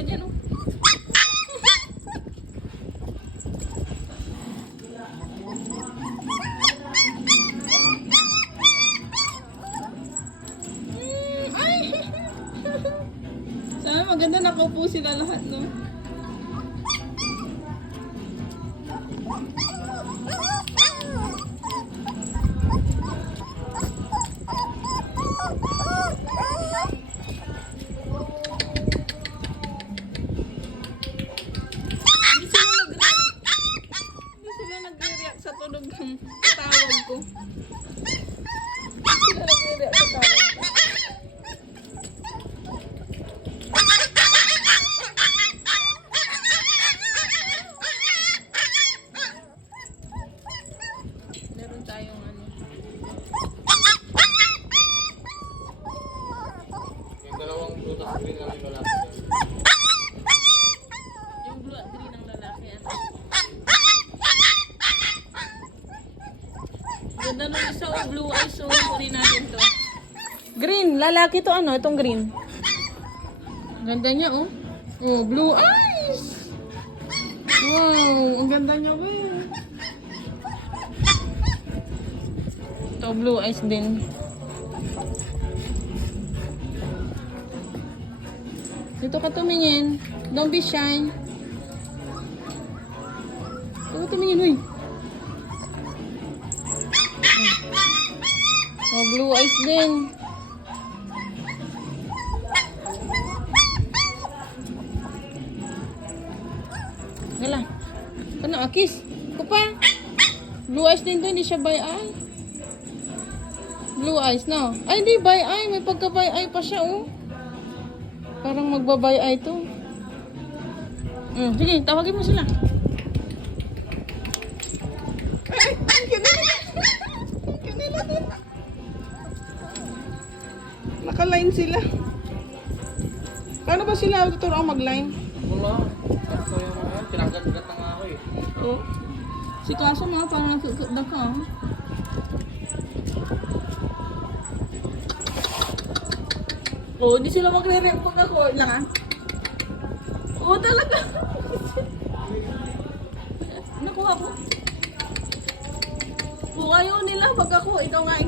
Yan, oh. Ay! Sana maganda nakaupo sila lahat, no? Hindi sila nagre-react sa tunog ng tawag ko. Hindi sila nagre-react sa tawag ko. Meron tayong ano. Yung dalawang blue at green lang yung lalaki. Yung blue at green ang lalaki. Ano? Ganda nung isa o blue eyes. So, kunin natin to. Green. Lalaki to ano? Itong green. Ganda niya oh. Oh, blue eyes. Wow. Ang ganda niya oh. Ito blue eyes din. Dito ka tumingin. Don't be shy. Dito ka tumingin, huy. Oh, blue eyes din. Gala. Ano, akis? Kupa. Blue eyes din to, hindi siya by eye. Blue eyes, no? Ay, hindi by eye. May pagka by eye pa siya, oh. Parang magbabay eye to. Sige, tawagin mo sila. Ay, ang kanila. Ang kanila din. Naka-line sila. Paano ba sila tuturuan mag-line? Wala. Ito yung mga yan. Pinanggat-gat na nga ako eh. Oh. Si Kaso mga parang nagkukukda ka. Oh. Oh, hindi sila magre-react pag ako lang. Oo, talaga. Nakuha ko. Kung ayaw nila pag ako, ikaw nga.